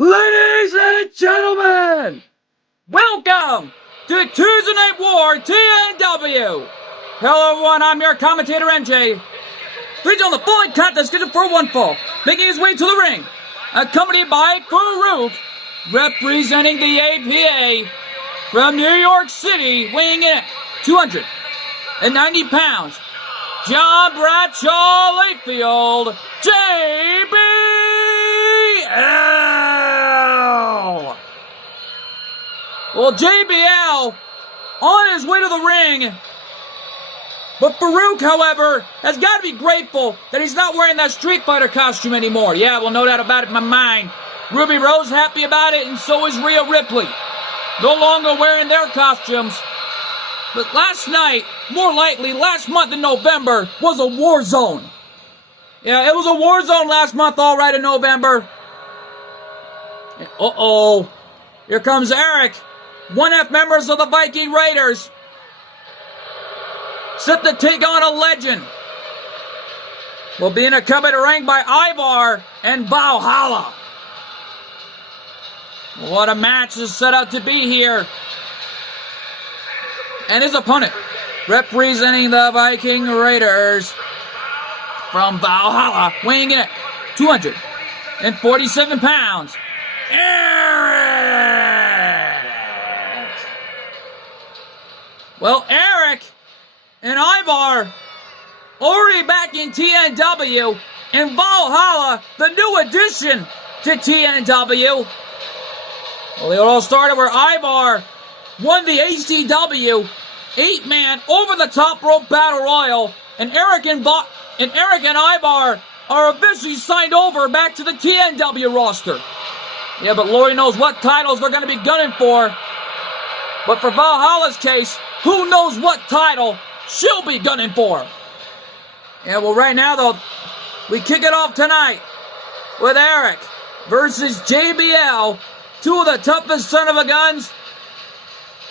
Ladies and gentlemen, Welcome to Tuesday Night War TNW. Hello everyone, I'm your commentator NJ. Please on the following contest scheduled for one fall, making his way to the ring, accompanied by Farouk, representing the APA from New York City, weighing in at 290 pounds. John Bradshaw Layfield, JBL. Well, JBL on his way to the ring. But Farouk, however, has got to be grateful that he's not wearing that Street Fighter costume anymore. Yeah, well, no doubt about it in my mind. Ruby Rose happy about it, and so is Rhea Ripley. No longer wearing their costumes. But last night, more likely last month in November, was a war zone. Yeah, it was a war zone last month, all right, in November. Uh-oh. Here comes Eric. 1F members of the Viking Raiders set to take on a legend. Will be in a coming ring by Ivar and Valhalla. What a match is set up to be here. And his opponent, representing the Viking Raiders from Valhalla, weighing in at 247 pounds, Eric! Well, Eric and Ivar already back in TNW, and Valhalla, the new addition to TNW. Well, it all started where Ivar won the ACW 8-man over-the-top rope battle royal, and Eric and Ivar are officially signed over back to the TNW roster. Yeah, but Lord knows what titles they're going to be gunning for. But for Valhalla's case, who knows what title she'll be gunning for. Yeah, well, right now, though, we kick it off tonight with Eric versus JBL, two of the toughest son of a guns,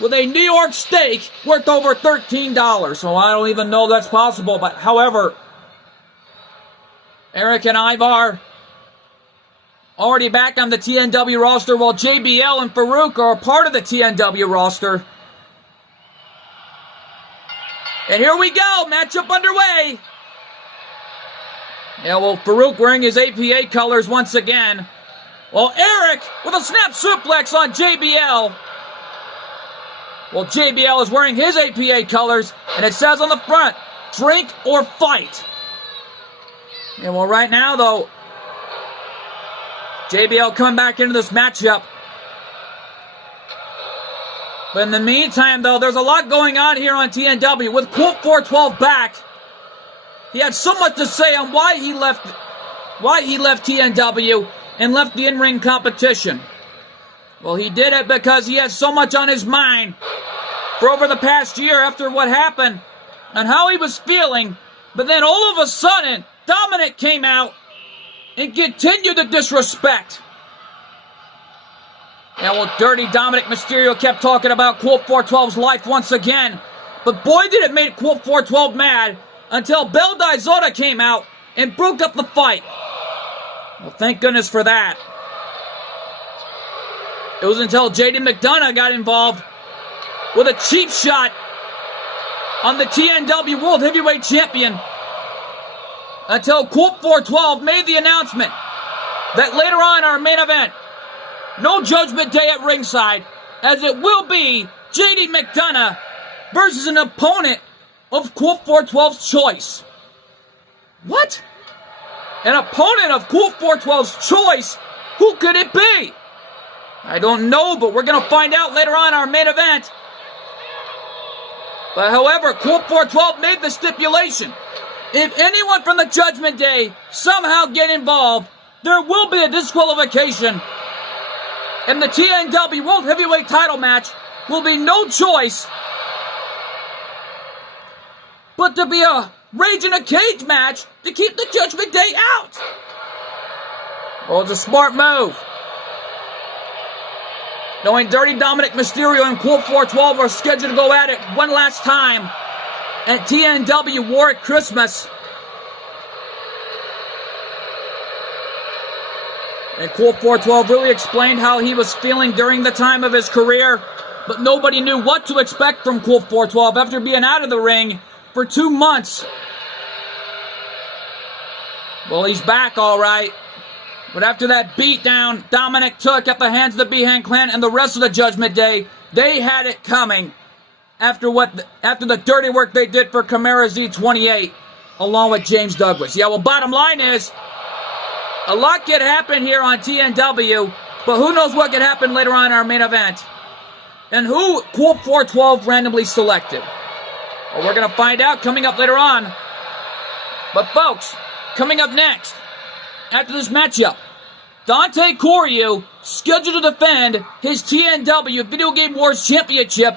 with a New York steak worth over $13. So I don't even know that's possible. But however, Eric and Ivar already back on the TNW roster, while JBL and Farouk are a part of the TNW roster. And here we go, matchup underway. Yeah, well, Farouk wearing his APA colors once again. Well, Eric with a snap suplex on JBL. Well, JBL is wearing his APA colors, and it says on the front, drink or fight. And well, right now, though, JBL coming back into this matchup. But in the meantime, though, there's a lot going on here on TNW. With Colt 412 back, he had so much to say on why he left TNW and left the in-ring competition. Well, he did it because he had so much on his mind for over the past year after what happened and how he was feeling. But then all of a sudden, Dominic came out and continued the disrespect. Yeah, well, Dirty Dominic Mysterio kept talking about Colt 412's life once again. But boy, did it make Colt 412 mad until Bel Dizota came out and broke up the fight. Well, thank goodness for that. It was until JD McDonough got involved with a cheap shot on the TNW World Heavyweight Champion until Colt 412 made the announcement that later on our main event, no Judgment Day at ringside, as it will be JD McDonough versus an opponent of Colt 412's choice. What? An opponent of Colt 412's choice? Who could it be? I don't know, but we're going to find out later on our main event. But however, Colt 412 made the stipulation. If anyone from the Judgment Day somehow get involved, there will be a disqualification. And the TNW World Heavyweight title match will be no choice but to be a Rage in a Cage match to keep the Judgment Day out. Well, it's a smart move. Knowing Dirty Dominic Mysterio and Colt 412 are scheduled to go at it one last time at TNW War at Christmas. And Cool 412 really explained how he was feeling during the time of his career, but nobody knew what to expect from Cool 412 after being out of the ring for 2 months. Well, he's back all right. But after that beatdown Dominic took at the hands of the Behan Clan and the rest of the Judgment Day, they had it coming after the dirty work they did for Chimera Z28 along with James Douglas. Yeah, well, bottom line is, a lot could happen here on TNW, but who knows what could happen later on in our main event. And who Cool 412 randomly selected? Well, we're going to find out coming up later on. But folks, coming up next, after this matchup, Dante Coryu scheduled to defend his TNW Video Game Wars Championship,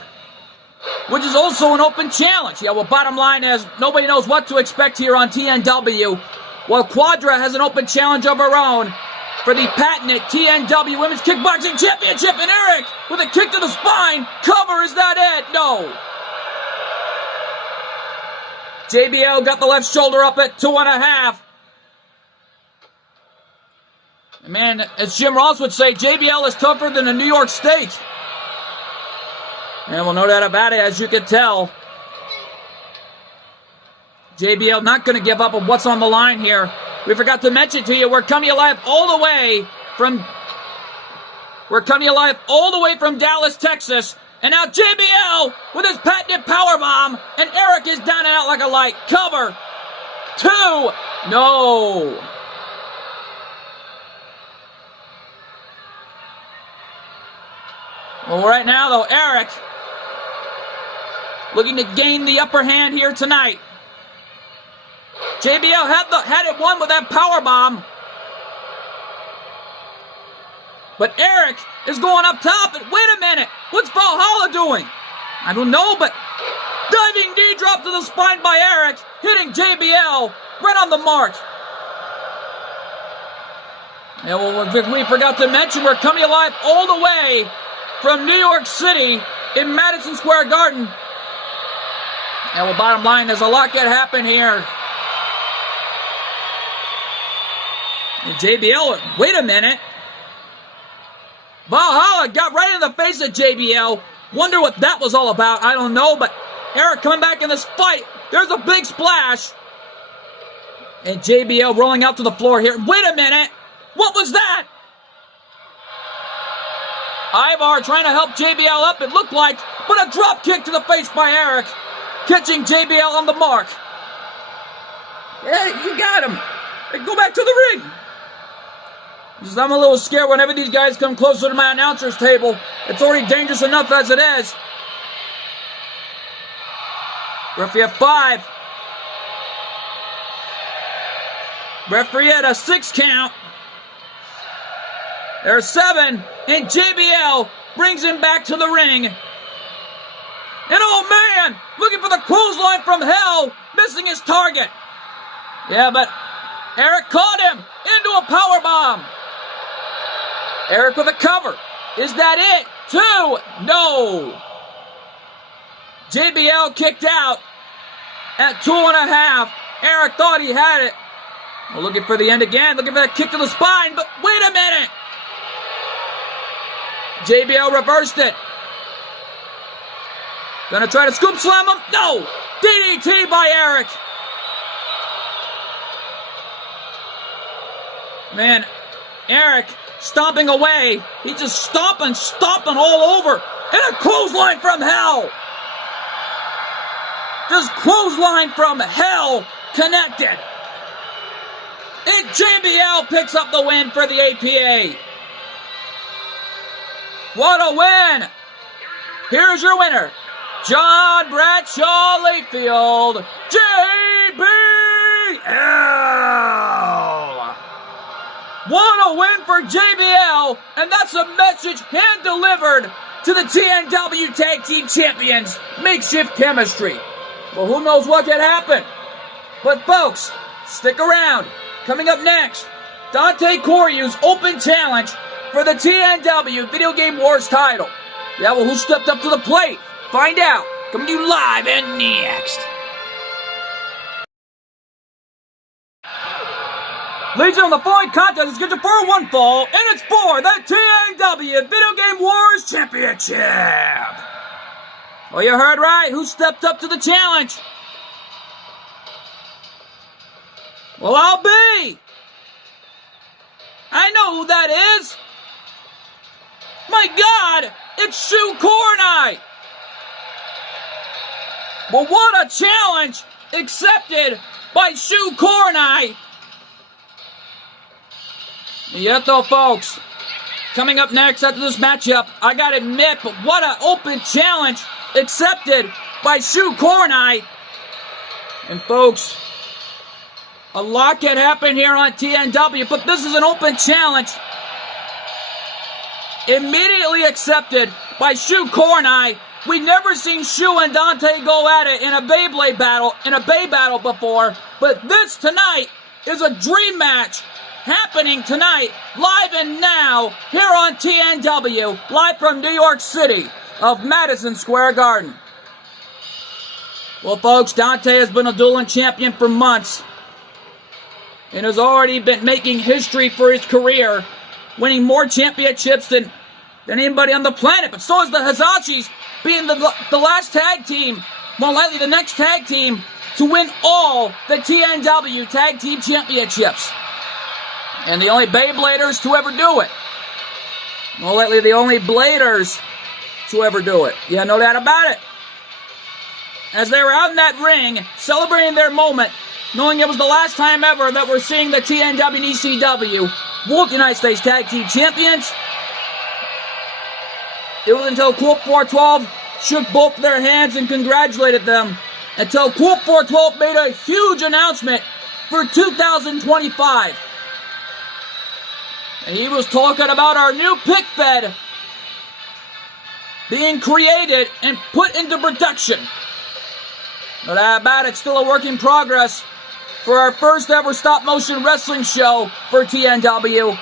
which is also an open challenge. Yeah, well, bottom line is, nobody knows what to expect here on TNW, while Quadra has an open challenge of her own for the patented TNW Women's Kickboxing Championship, and Eric, with a kick to the spine, cover, is that it? No. JBL got the left shoulder up at 2.5. Man, as Jim Ross would say, JBL is tougher than a New York State. And well, no doubt about it, as you can tell. JBL not going to give up on what's on the line here. We forgot to mention to you, we're coming to you live all the way from Dallas, Texas. And now JBL with his patented powerbomb, and Eric is down and out like a light. Cover. 2. No. Well, right now, though, Eric looking to gain the upper hand here tonight. JBL had it won with that powerbomb. But Eric is going up top, and wait a minute, what's Valhalla doing? I don't know, but diving knee drop to the spine by Eric, hitting JBL right on the mark. And well, we forgot to mention, we're coming live all the way from New York City in Madison Square Garden. And well, bottom line, there's a lot that happen here. And JBL, wait a minute. Valhalla got right in the face of JBL. Wonder what that was all about. I don't know, but Eric coming back in this fight. There's a big splash. And JBL rolling out to the floor here. Wait a minute. What was that? Ivar trying to help JBL up, it looked like, but a drop kick to the face by Eric, catching JBL on the mark. Yeah, you got him. Hey, go back to the ring. Because I'm a little scared whenever these guys come closer to my announcer's table. It's already dangerous enough as it is. Referee at 5. Referee at a 6 count. There's 7, and JBL brings him back to the ring. And oh man, looking for the clothesline from hell, missing his target. Yeah, but Eric caught him into a powerbomb. Eric with a cover. Is that it? 2. No. JBL kicked out at 2.5. Eric thought he had it. Well, looking for the end again. Looking for that kick to the spine. But wait a minute. JBL reversed it. Gonna try to scoop slam him. No. DDT by Eric. Man, Eric stomping away. He's just stomping all over. And a clothesline from hell. Just clothesline from hell connected. And JBL picks up the win for the APA. What a win. Here's your winner, John Bradshaw Layfield, JBL. What a win for JBL, and that's a message hand-delivered to the TNW Tag Team Champions, Makeshift Chemistry. Well, who knows what could happen? But folks, stick around. Coming up next, Dante Coryu's open challenge for the TNW Video Game Wars title. Yeah, well, who stepped up to the plate? Find out. Coming to you live and next. Legion on the following contest is scheduled for one fall, and it's for the TNW Video Game Wars Championship. Well, you heard right. Who stepped up to the challenge? Well, I'll be. I know who that is. My God, it's Shu Kornai. Well, what a challenge accepted by Shu Kornai. Yet though, folks, coming up next after this matchup, I gotta admit, but what an open challenge accepted by Shu Kornai. And folks, a lot can happen here on TNW, but this is an open challenge. Immediately accepted by Shu Kornai. We never seen Shu and Dante go at it in a Beyblade battle, before, but this tonight is a dream match happening tonight, live and now, here on TNW, live from New York City of Madison Square Garden. Well, folks, Dante has been a dueling champion for months and has already been making history for his career, winning more championships than anybody on the planet. But so is the Hazashis, being the last tag team, more likely the next tag team, to win all the TNW Tag Team Championships. And the only Beybladers to ever do it. More likely the only Bladers to ever do it. Yeah, no doubt about it. As they were out in that ring, celebrating their moment, knowing it was the last time ever that we're seeing the TNW and ECW World United States Tag Team Champions, it was until Cool 412 shook both their hands and congratulated them, until Cool 412 made a huge announcement for 2025. And he was talking about our new pick fed being created and put into production. No doubt about it, it's still a work in progress for our first ever stop motion wrestling show for TNW.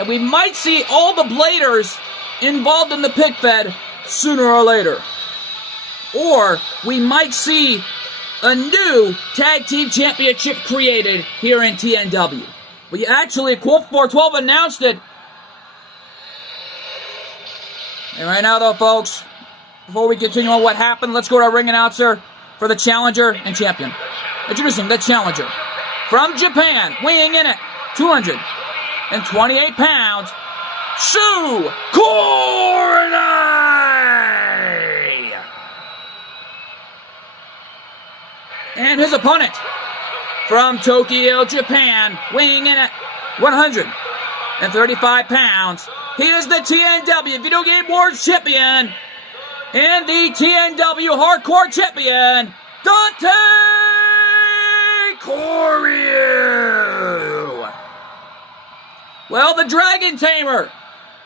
And we might see all the Bladers involved in the pick fed sooner or later. Or we might see a new tag team championship created here in TNW. We actually, Cool 412 announced it. And right now, though, folks, before we continue on what happened, let's go to our ring announcer for the challenger and champion. Introducing the challenger from Japan, weighing in at 228 pounds, Shu Kornai! And his opponent from Tokyo, Japan, weighing in at 135 pounds. He is the TNW Video Game Wars Champion and the TNW Hardcore Champion, Dante Coryu. Well, the Dragon Tamer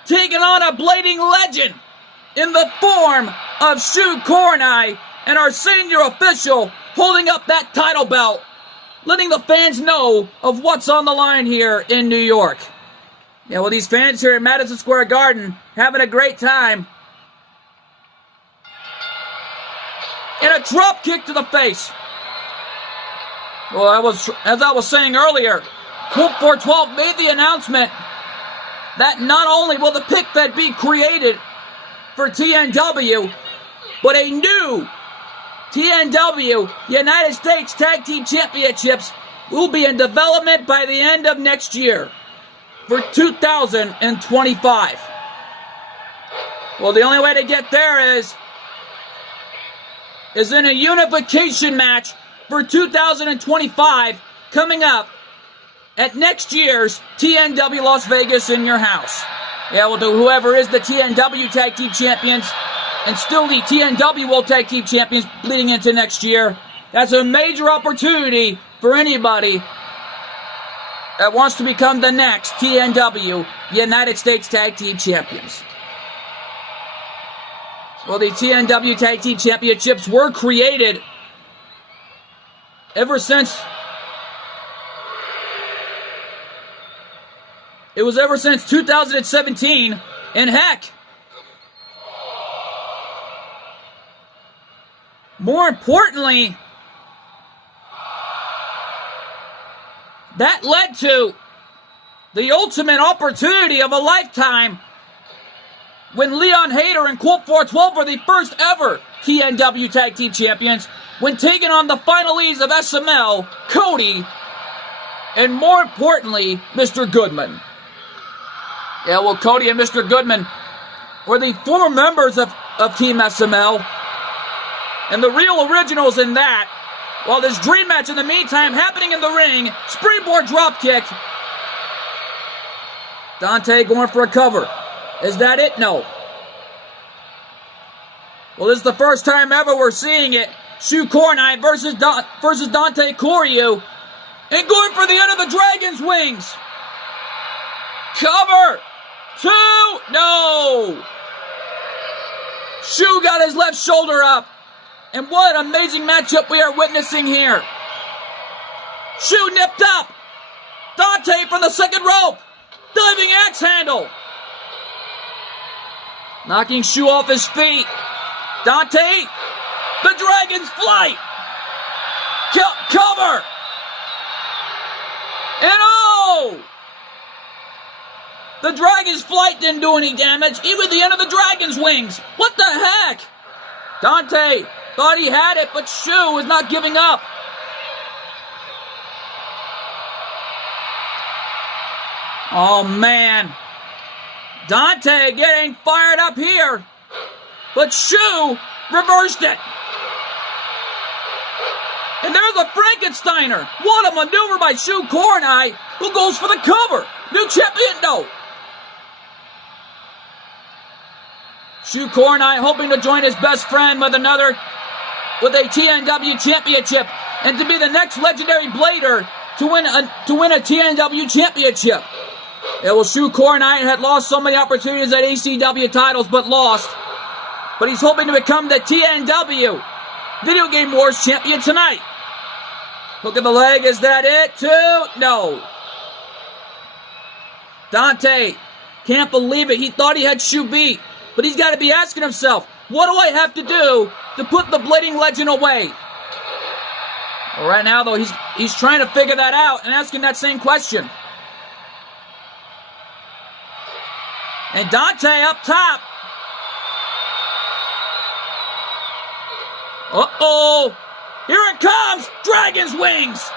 taking on a blading legend in the form of Shu Kornai, and our senior official holding up that title belt, letting the fans know of what's on the line here in New York. Yeah, well, these fans here at Madison Square Garden having a great time. And a drop kick to the face. Well, as I was saying earlier, Cool 412 made the announcement that not only will the pick fed be created for TNW, but a new TNW United States Tag Team Championships will be in development by the end of next year for 2025. Well, the only way to get there is in a unification match for 2025 coming up at next year's TNW Las Vegas in your house. Yeah, well, to whoever is the TNW Tag Team Champions and still the TNW World Tag Team Champions leading into next year, that's a major opportunity for anybody that wants to become the next TNW United States Tag Team Champions. Well, the TNW Tag Team Championships were created ever since 2017, and heck, more importantly, that led to the ultimate opportunity of a lifetime when Leon Hayter and Colt 412 were the first ever TNW Tag Team Champions when taking on the finalees of SML, Cody, and more importantly, Mr. Goodman. Yeah, well, Cody and Mr. Goodman were the former members of Team SML and the real originals in that. While this dream match in the meantime happening in the ring, springboard dropkick. Dante going for a cover. Is that it? No. Well, this is the first time ever we're seeing it. Shu Kornai versus Dante Koryu. And going for the end of the Dragon's Wings. Cover. 2. No. Shu got his left shoulder up. And what an amazing matchup we are witnessing here. Shu nipped up. Dante from the second rope. Diving axe handle. Knocking Shu off his feet. Dante. The Dragon's Flight. Cover. And oh! The Dragon's Flight didn't do any damage. Even the end of the Dragon's Wings. What the heck? Dante thought he had it, but Shu was not giving up. Oh, man. Dante getting fired up here. But Shu reversed it. And there's a Frankensteiner. What a maneuver by Shu Kornai, who goes for the cover. New champion, no. Shu Kornai hoping to join his best friend with a TNW championship and to be the next legendary blader to win a TNW championship. Yeah, well, Shu Kornai had lost so many opportunities at ECW titles, but lost. But he's hoping to become the TNW Video Game Wars champion tonight. Hook of the leg, is that it? 2? No. Dante can't believe it. He thought he had Shu beat. But he's got to be asking himself, what do I have to do to put the Blading Legend away? Well, right now, though, he's trying to figure that out and asking that same question. And Dante up top. Uh-oh. Here it comes. Dragon's Wings.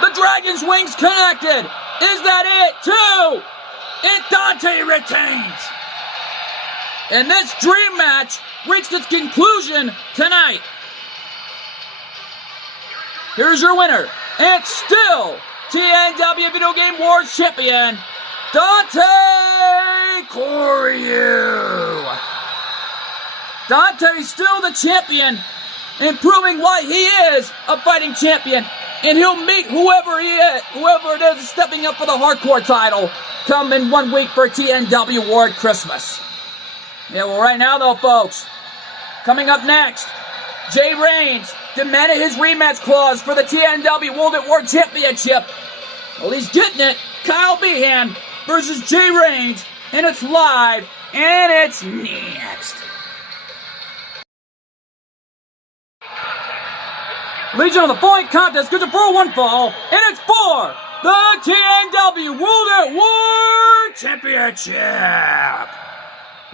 The Dragon's Wings connected. Is that it? 2. And Dante retains. And this dream match reached its conclusion tonight. Here's your winner. And still TNW Video Game Wars champion, Dante Koryu. Dante's still the champion and proving why he is a fighting champion. And he'll meet whoever it is stepping up for the hardcore title come in 1 week for TNW World Christmas. Yeah, well, right now, though, folks, coming up next, Jay Reigns demanded his rematch clause for the TNW World at War Championship. Well, he's getting it. Kyle Behan versus Jay Reigns, and it's live, and it's next. Legion of the Falling contest goes for one fall, and it's for the TNW World at War Championship.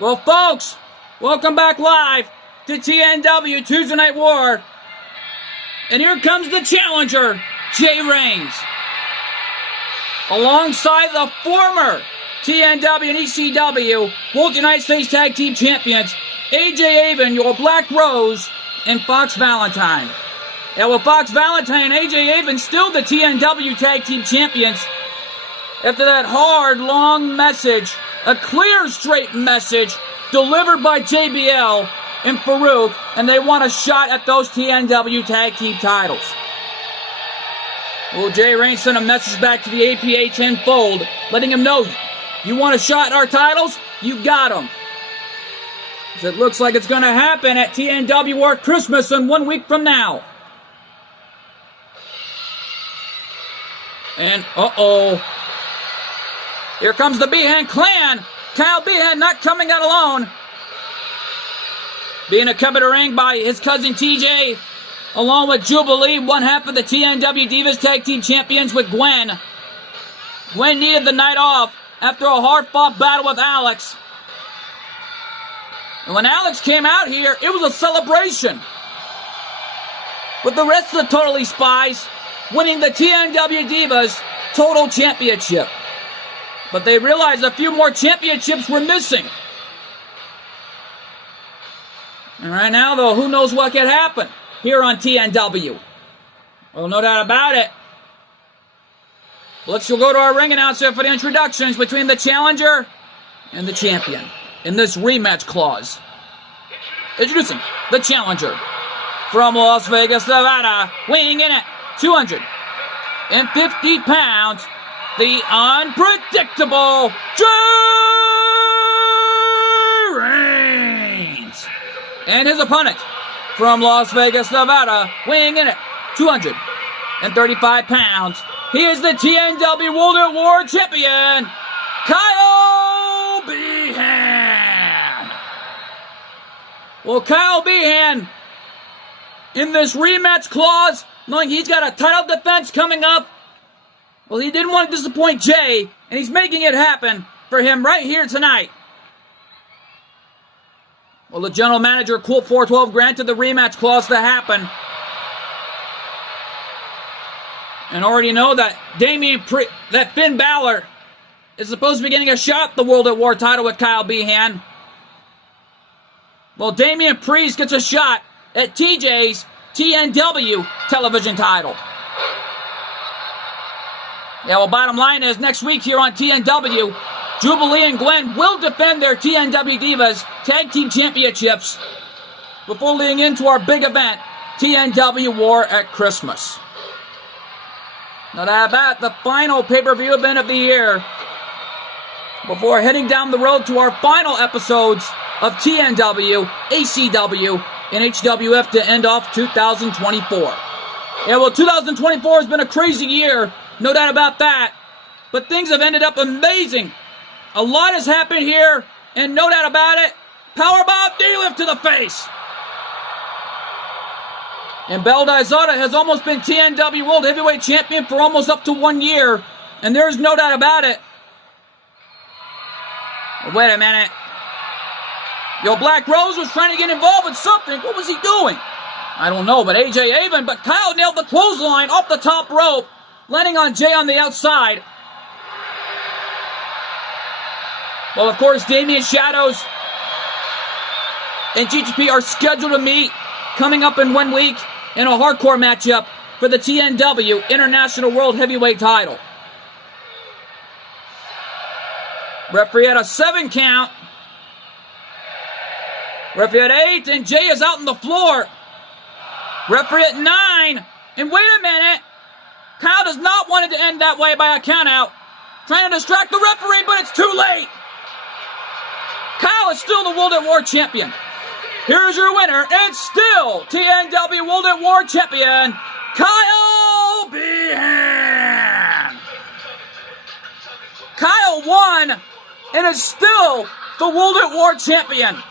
Well, folks, welcome back live to TNW Tuesday Night War. And here comes the challenger, Jay Reigns. Alongside the former TNW and ECW World United States Tag Team Champions, AJ Avon, your Black Rose, and Fox Valentine. Yeah, well, Fox Valentine and AJ Avon still the TNW Tag Team Champions. After that hard, long message, a clear, straight message delivered by JBL and Farouk, and they want a shot at those TNW Tag Team titles. Well, Jay Reigns sent a message back to the APA tenfold, letting him know, you want a shot at our titles? You got them. So it looks like it's going to happen at TNW War Christmas in 1 week from now. And, uh-oh. Here comes the Behan clan. Kyle Behan not coming out alone. Being accompanied to ring by his cousin TJ along with Jubilee, one half of the TNW Divas Tag Team Champions with Gwen. Gwen needed the night off after a hard-fought battle with Alex. And when Alex came out here, it was a celebration, with the rest of the Totally Spies winning the TNW Divas Total Championship. But they realized a few more championships were missing. And right now, though, who knows what could happen here on TNW. Well, no doubt about it. Let's go to our ring announcer for the introductions between the challenger and the champion in this rematch clause. Introducing the challenger from Las Vegas, Nevada, weighing in at 250 pounds, the unpredictable Jay Reigns. And his opponent from Las Vegas, Nevada, weighing in at 235 pounds, he is the TNW World at War Champion, Kyle Behan. Well, Kyle Behan, in this rematch clause, knowing he's got a title defense coming up, well, he didn't want to disappoint Jay, and he's making it happen for him right here tonight. Well, the general manager, Cool 412, granted the rematch clause to happen. And already know that that Finn Balor is supposed to be getting a shot at the World at War title with Kyle Behan. Well, Damian Priest gets a shot at TJ's TNW television title. Yeah, well, bottom line is, next week here on TNW, Jubilee and Gwen will defend their TNW Divas Tag Team Championships before leading into our big event, TNW War at Christmas. Now that about the final pay-per-view event of the year, before heading down the road to our final episodes of TNW, ACW, and HWF to end off 2024. Yeah, well, 2024 has been a crazy year, no doubt about that. But things have ended up amazing. A lot has happened here, and no doubt about it, Powerbomb D-Lift to the face. And Bel Dizada has almost been TNW World Heavyweight Champion for almost up to 1 year, and there's no doubt about it. Wait a minute. Yo, Black Rose was trying to get involved in something. What was he doing? I don't know, but AJ Avon, but Kyle nailed the clothesline off the top rope, landing on Jay on the outside. Well, of course, Damian Shadows and GGP are scheduled to meet coming up in 1 week in a hardcore matchup for the TNW International World Heavyweight title. Referee at a 7 count. Referee at 8, and Jay is out on the floor. Referee at 9, and wait a minute. Kyle does not want it to end that way by a countout. Trying to distract the referee, but it's too late. Kyle is still the World at War Champion. Here's your winner, and still TNW World at War Champion, Kyle Behan. Kyle won, and is still the World at War Champion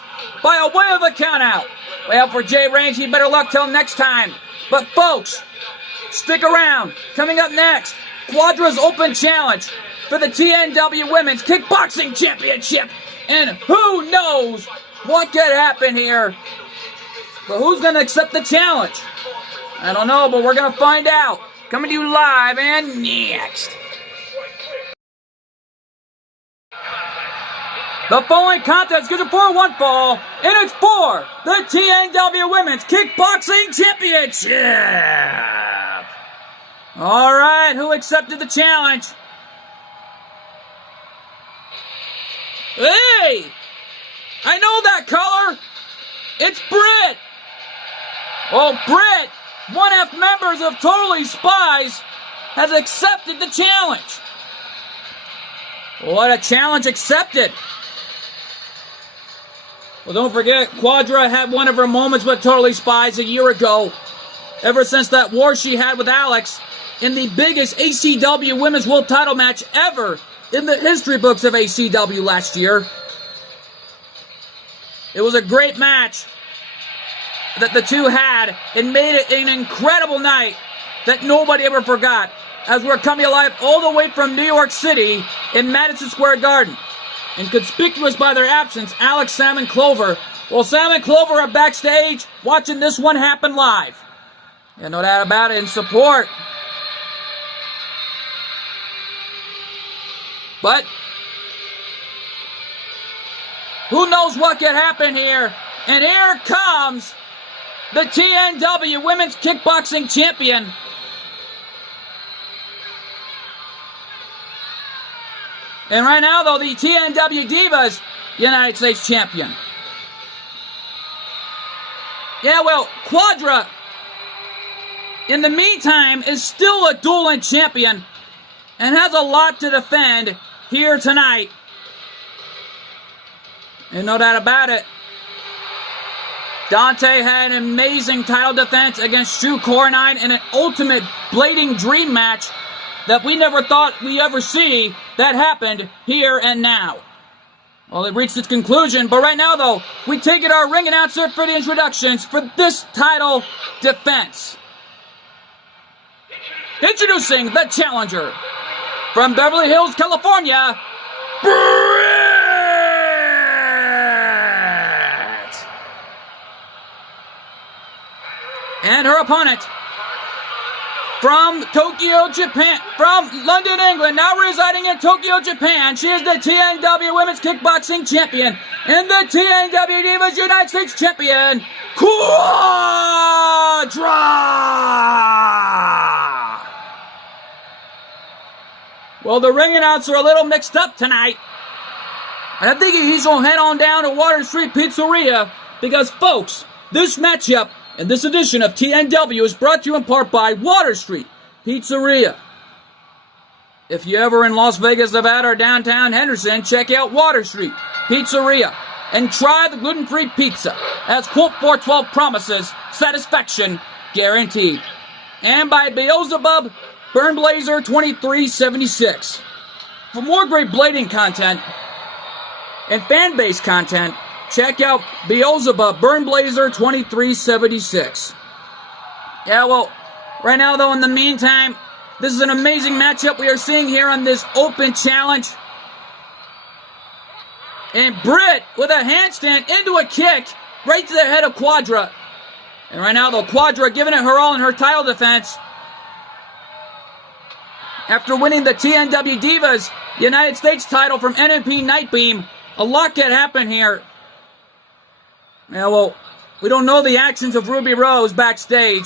by a way of a countout. Well, for Jay Reigns, he better luck till next time. But folks, stick around. Coming up next, Quadra's Open Challenge for the TNW Women's Kickboxing Championship. And who knows what could happen here. But who's going to accept the challenge? I don't know, but we're going to find out. Coming to you live and next. The following contest gives a 4-1 fall, and it's for the TNW Women's Kickboxing Championship. All right, who accepted the challenge? Hey! I know that color! It's Britt! Well, Britt, one half members of Totally Spies, has accepted the challenge. What a challenge accepted! Well, don't forget, Quadra had one of her moments with Totally Spies a year ago. Ever since that war she had with Alex in the biggest ACW Women's World Title match ever in the history books of ACW last year. It was a great match. that the two had and made it an incredible night that nobody ever forgot, as we're coming alive all the way from New York City in Madison Square Garden. And conspicuous by their absence, Alex, Sam, and Clover. Well, Sam and Clover are backstage watching this one happen live. Yeah, no doubt about it, in support. But who knows what could happen here? And here comes the TNW Women's Kickboxing Champion. And right now, though, the TNW Divas United States Champion. Yeah, well, Quadra, in the meantime, is still a dueling champion and has a lot to defend here tonight. And no doubt about it, Dante had an amazing title defense against Stu Cornine in an ultimate blading dream match that we never thought we'd ever see that happened here and now. Well, it reached its conclusion, but right now, though, we take it our ring announcer for the introductions for this title defense. Introducing the challenger from Beverly Hills, California, Britt! And her opponent from Tokyo, Japan, from London, England, now residing in Tokyo, Japan. She is the TNW Women's Kickboxing Champion and the TNW Divas United States Champion, Quadra! Well, the ring announcer a little mixed up tonight. And I think he's going to head on down to Water Street Pizzeria because, folks, this matchup and this edition of TNW is brought to you in part by Water Street Pizzeria. If you're ever in Las Vegas, Nevada, or downtown Henderson, check out Water Street Pizzeria and try the gluten-free pizza. As quote 412 promises, satisfaction guaranteed. And by Beelzebub Burn Blazer 2376. For more great blading content and fan-based content, check out Beelzebub Burn Blazer 2376. Yeah, well, right now, though, in the meantime, this is an amazing matchup we are seeing here on this open challenge. And Britt with a handstand into a kick right to the head of Quadra. And right now, though, Quadra giving it her all in her title defense. After winning the TNW Divas United States title from NMP Nightbeam, a lot could happen here. Yeah, well, we don't know the actions of Ruby Rose backstage.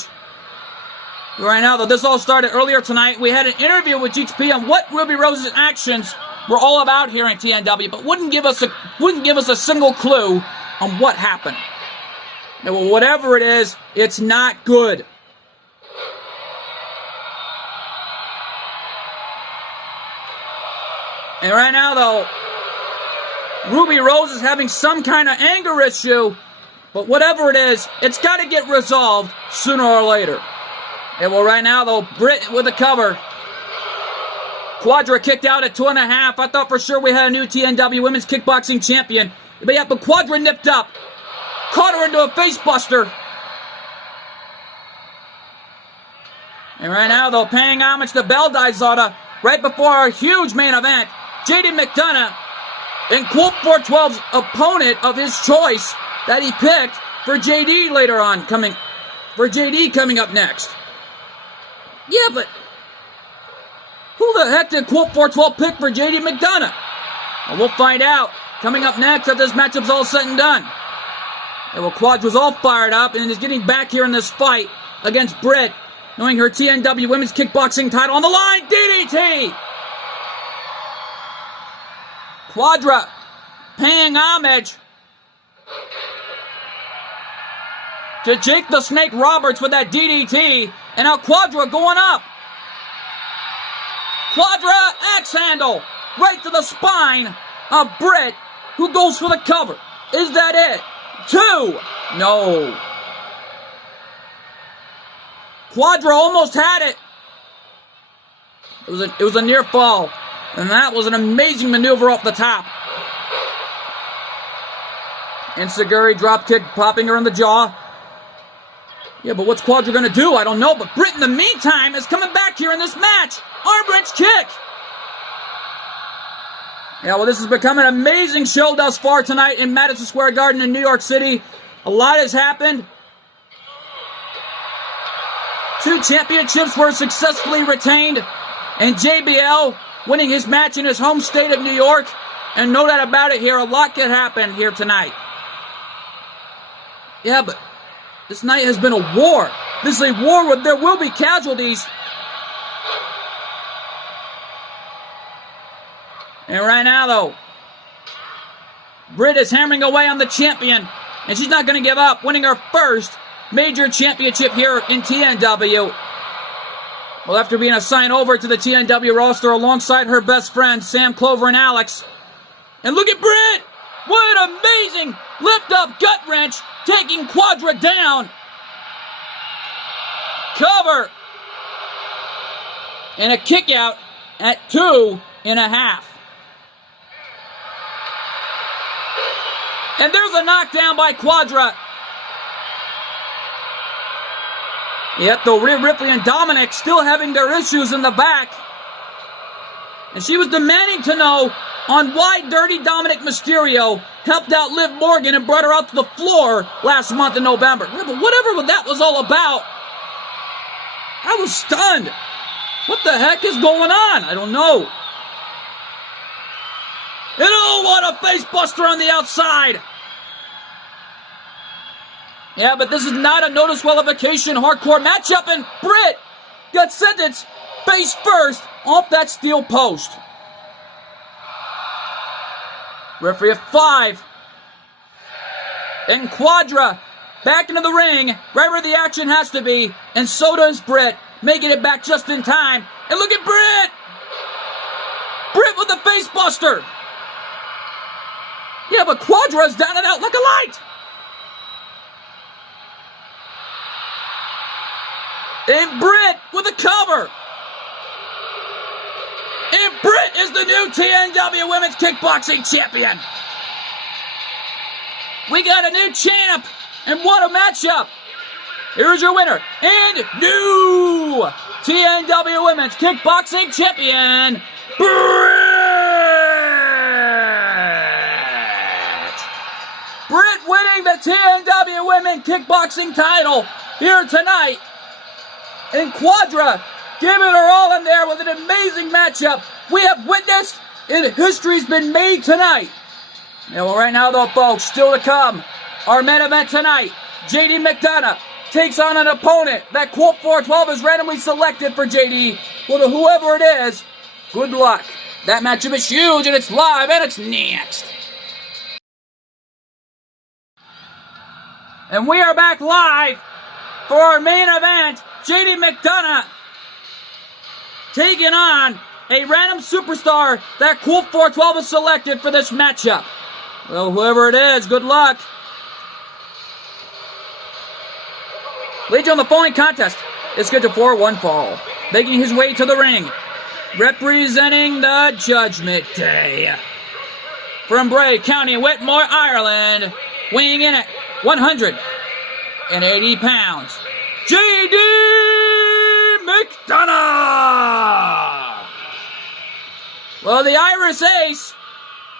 Right now, though, this all started earlier tonight. We had an interview with GXP on what Ruby Rose's actions were all about here in TNW, but wouldn't give us a single clue on what happened. Yeah, well, whatever it is, it's not good. And right now, though, Ruby Rose is having some kind of anger issue. But whatever it is, it's got to get resolved sooner or later. And well, right now, though, Britt with a cover. Quadra kicked out at 2.5. I thought for sure we had a new TNW Women's Kickboxing Champion. But yeah, but Quadra nipped up. Caught her into a face buster. And right now, though, paying homage to Belle Dizada right before our huge main event, JD McDonough and Quote 412's opponent of his choice that he picked for JD later on coming up next. Yeah, but who the heck did Quote 412 pick for JD McDonough? Well, we'll find out coming up next after this matchup's all said and done. And well, Quadra's all fired up and is getting back here in this fight against Britt, knowing her TNW Women's Kickboxing title on the line. DDT! Quadra paying homage to Jake the Snake Roberts with that DDT, and now Quadra going up. Quadra axe handle right to the spine of Britt, who goes for the cover. Is that it? 2. No. Quadra almost had it. It was a near fall, and that was an amazing maneuver off the top. And Seguri dropkick popping her in the jaw. Yeah, but what's Quadra going to do? I don't know. But Britt, in the meantime, is coming back here in this match. Arm wrench kick. Yeah, well, this has become an amazing show thus far tonight in Madison Square Garden in New York City. A lot has happened. 2 championships were successfully retained. And JBL winning his match in his home state of New York. And no doubt about it here, a lot can happen here tonight. Yeah, but this night has been a war. This is a war where there will be casualties. And right now, though, Britt is hammering away on the champion. And she's not going to give up, winning her first major championship here in TNW. Well, after being assigned over to the TNW roster alongside her best friends, Sam Clover and Alex. And look at Britt! What an amazing lift-up gut wrench, taking Quadra down. Cover. And a kick out at 2.5. And there's a knockdown by Quadra. Yet, though Rhea Ripley and Dominic still having their issues in the back. And she was demanding to know on why Dirty Dominic Mysterio helped out Liv Morgan and brought her out to the floor last month in November. Yeah, but whatever that was all about, I was stunned. What the heck is going on? I don't know. And oh, what a face buster on the outside. Yeah, but this is not a no disqualification hardcore matchup, and Britt got sentenced face first off that steel post. Referee at 5. And Quadra back into the ring, right where the action has to be, and so does Britt, making it back just in time. And look at Britt! Britt with the face buster! Yeah, but Quadra is down and out like a light! And Britt with a cover. And Britt is the new TNW Women's Kickboxing Champion. We got a new champ. And what a matchup. Here's your winner and new TNW Women's Kickboxing Champion, Britt. Britt winning the TNW Women's Kickboxing title here tonight. And Quadra giving her all in there with an amazing matchup we have witnessed and history's been made tonight. Yeah, well, right now, though, folks, still to come, our main event tonight, JD McDonough takes on an opponent that Colt 412 is randomly selected for JD. Well, to whoever it is, good luck. That matchup is huge, and it's live, and it's next. And we are back live for our main event. JD McDonough taking on a random superstar that Colt 412 is selected for this matchup. Well, whoever it is, good luck. Leads on the following contest is scheduled for one fall. Making his way to the ring, representing the Judgment Day. From Bray, County Whitmore, Ireland, weighing in at 180 pounds, JD McDonough! Well, the Irish Ace,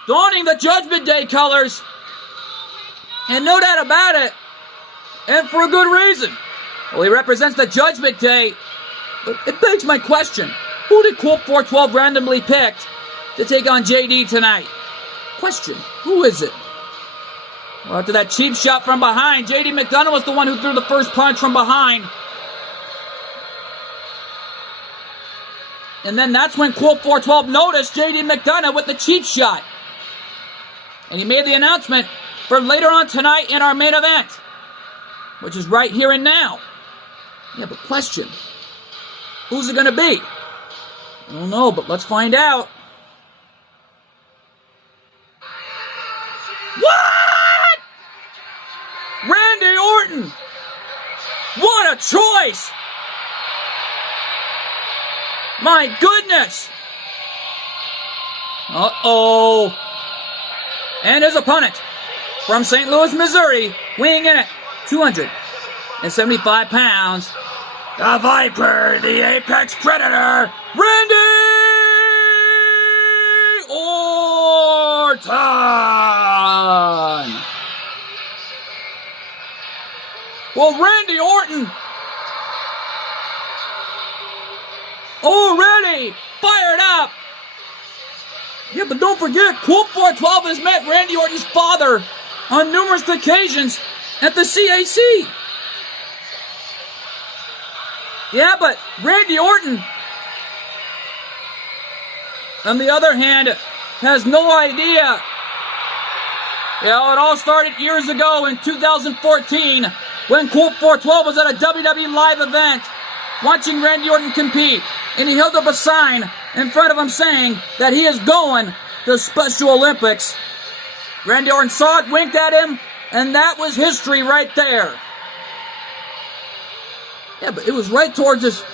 donning the Judgment Day colors, and no doubt about it, and for a good reason. Well, he represents the Judgment Day. It begs my question, who did Colt 412 randomly pick to take on JD tonight? Question, who is it? Well, after that cheap shot from behind, JD McDonough was the one who threw the first punch from behind. And then that's when Colt 412 noticed JD McDonough with the cheap shot. And he made the announcement for later on tonight in our main event, which is right here and now. Yeah, but question, who's it going to be? I don't know, but let's find out. What? Randy Orton! What a choice! My goodness! Uh-oh. And his opponent from St. Louis, Missouri, weighing in at 200 175 pounds. The Viper, the Apex Predator, Randy Orton. Well, Randy Orton already fired up. Yeah, but don't forget, Colt 412 has met Randy Orton's father on numerous occasions at the CAC. Yeah, but Randy Orton, on the other hand, has no idea. You know, it all started years ago in 2014 when Colt 412 was at a WWE live event watching Randy Orton compete, and he held up a sign in front of him saying that he is going to Special Olympics. Randy Orton saw it, winked at him, and that was history right there. Yeah, but it was right towards his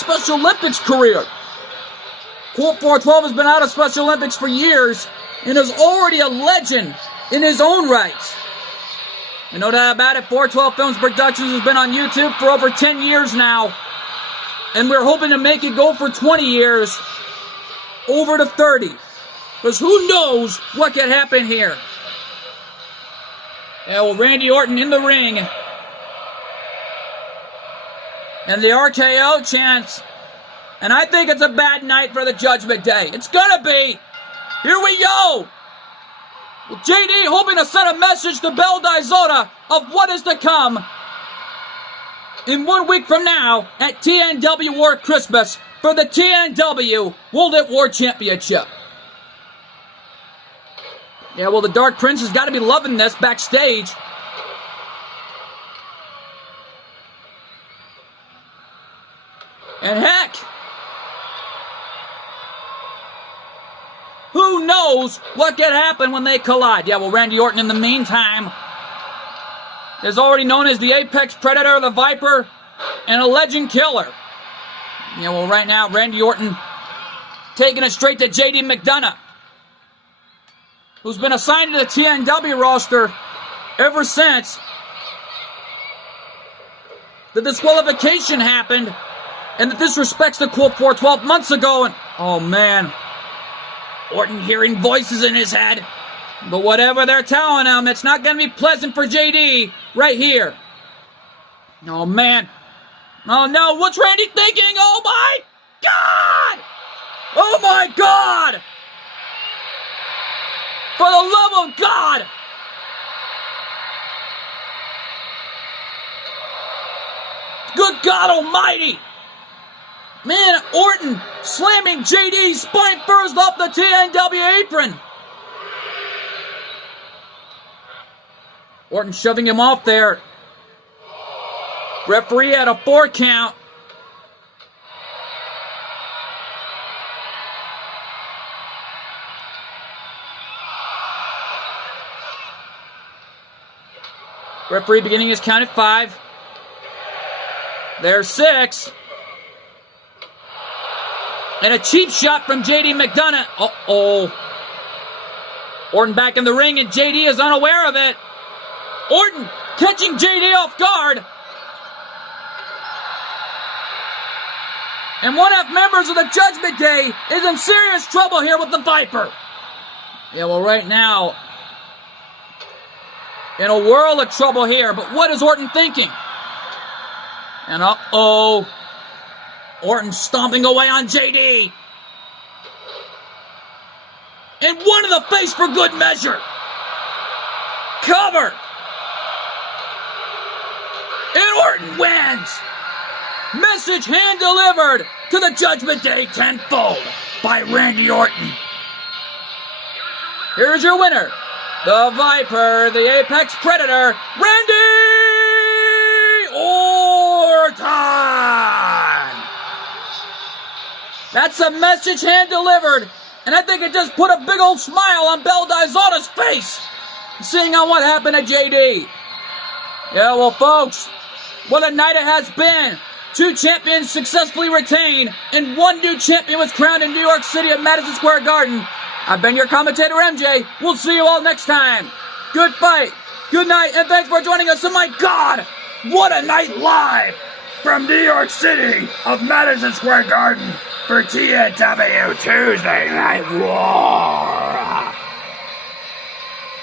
Special Olympics career. Colt 412 has been out of Special Olympics for years and is already a legend in his own right. And no doubt about it, 412 Films Productions has been on YouTube for over 10 years now. And we're hoping to make it go for 20 years, over to 30. Because who knows what could happen here. Yeah, well, Randy Orton in the ring. And the RKO chants. And I think it's a bad night for the Judgment Day. It's gonna be. Here we go. Well, JD hoping to send a message to Bell Dayzota of what is to come in 1 week from now at TNW War Christmas for the TNW World at War Championship. Yeah, well, the Dark Prince has got to be loving this backstage. And heck, who knows what could happen when they collide? Yeah, well, Randy Orton in the meantime is already known as the Apex Predator, the Viper, and a legend killer. Yeah, well, right now, Randy Orton taking it straight to JD McDonough, who's been assigned to the TNW roster ever since the disqualification happened and the disrespects to Colt 412 months ago. And oh man, Orton hearing voices in his head. But whatever they're telling him, it's not going to be pleasant for JD right here. Oh man. Oh no, what's Randy thinking? Oh my God! Oh my God! For the love of God! Good God Almighty! Man, Orton slamming JD spine first off the TNW apron. Orton shoving him off there. Referee at a 4 count. Referee beginning his count at 5. There's 6. And a cheap shot from JD McDonough. Uh-oh. Orton back in the ring and JD is unaware of it. Orton catching JD off guard. And one half members of the Judgment Day is in serious trouble here with the Viper. Yeah, well, right now, in a world of trouble here. But what is Orton thinking? And uh-oh. Orton stomping away on JD. And one in the face for good measure. Cover. And Orton wins. Message hand delivered to the Judgment Day tenfold by Randy Orton. Here's your winner, the Viper, the Apex Predator, Randy Orton. That's a message hand delivered, and I think it just put a big old smile on Bell Dayzota's face, seeing on what happened to JD. Yeah, well, folks, what a night it has been. 2 champions successfully retained, and 1 new champion was crowned in New York City at Madison Square Garden. I've been your commentator, MJ. We'll see you all next time. Good fight. Good night, and thanks for joining us. Oh my God, what a night live From New York City of Madison Square Garden for TNW Tuesday Night War.